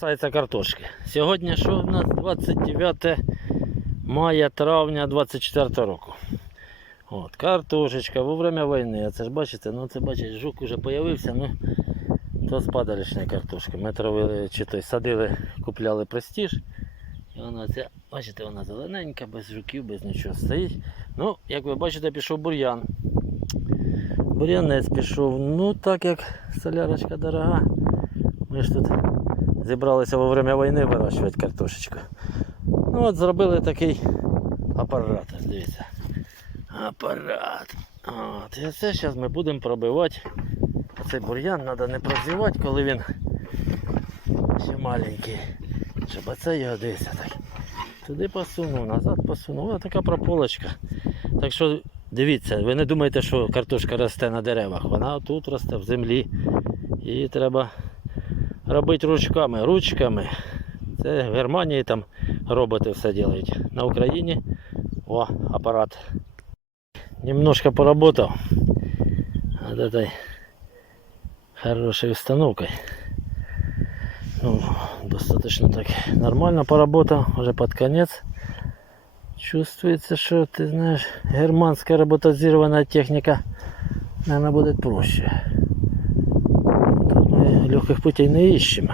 Касається картошки. Сьогодні що в нас 29 мая травня 24 року. От, картошечка во время війни. Це ж бачите, ну це бачите, жук уже з'явився, ну то спадалішня картошка. Ми травили, чи той садили, купляли престиж. І вона ця, бачите, вона зелененька, без жуків, без нічого стоїть. Ну, як ви бачите, пішов бур'ян. Бур'янець пішов. Ну, так як солярочка дорога. Ми ж тут зібралися во время війни вирощувати картошечку. Ну от зробили такий апарат, дивіться. Апарат. От, і це зараз ми будемо пробивати. Цей бур'ян треба не прозівати, коли він ще маленький. Щоб оце його дивіться так. Туди посунув, назад посунув. Ось така прополочка. Так що дивіться, ви не думаєте, що картошка росте на деревах. Вона тут росте в землі. Її треба робити ручками. Ручками. Це в Германії там роботи все роблять. На Україні о, апарат. Немножко поработал над этой хорошей установкой. Ну, достаточно так нормально поработал уже под конец. Чувствуется, что ты знаешь, германская роботизированная техника, наверное, будет проще. Легких путей не ищем.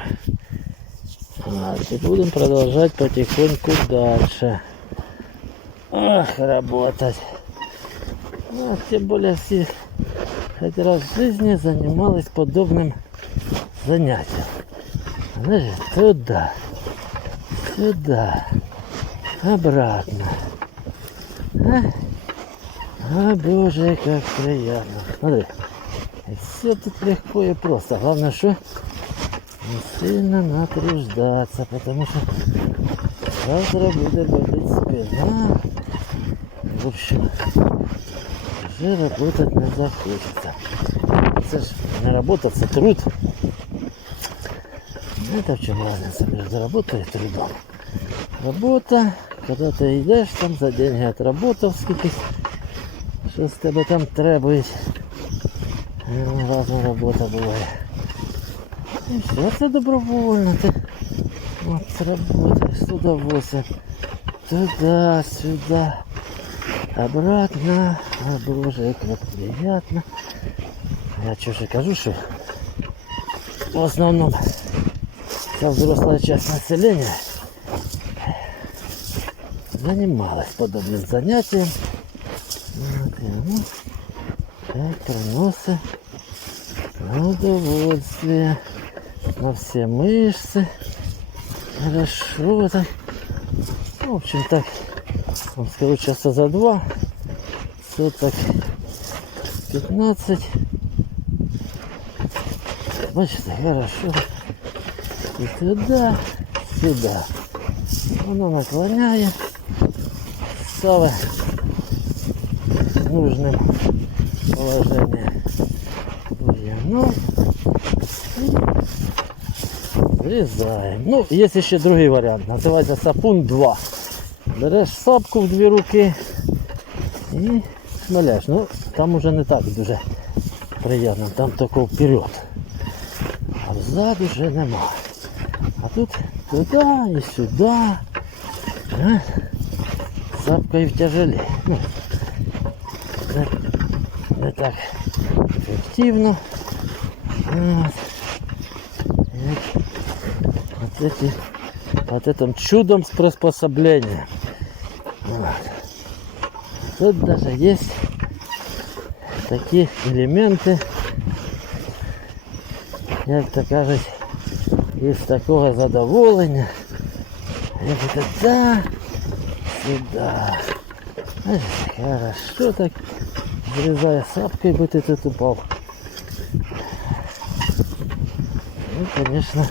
А, и будем продолжать потихоньку дальше. Ах, работать. Ну, тем более все хоть раз в жизни занимались подобным занятием. Знаешь, туда, сюда, обратно. А? А, боже, как приятно. Смотри, все тут легко и просто. Главное, что не сильно натруждаться, потому что завтра будет болеть спина. В общем, уже работать не захочется. Это ж не работа, це труд. Это в чем разница между работой и трудом. Работа, когда ты йдеш там за деньги отработав скількись, що з тебе там требують. Ну, Разна робота буває. І все, це добровольно. Ти от работаєш з удовольствием. Туда, сюда, обратно. А боже, как приятно. Я что же кажу, что в основном вся взрослая часть населения занималась подобным занятием. Вот, и оно так приносит удовольствие на все мышцы. Хорошо так. В общем так, вам скажу часа за два, суток 15. Бачите, хорошо. И туда, сюда. Воно наклоняє стало нужным положение. Ну, врізаємо. Ну, є ще другий варіант. Називається сапун 2. Береш сапку в дві руки і шмаляєш. Ну, там уже не так дуже приємно, там тільки вперед. А взад вже нема. А тут туди і сюди. А? Сапка і втяжелі. Ну, не, так ефективно. Як Вот эти, вот этим чудом с приспособлением. Вот. Тут даже есть такие элементы, як то кажуть, із такого задоволення. Як это да, сюда. Хорошо так. Зрізає сапкою, би ти тут упав. Ну, конечно,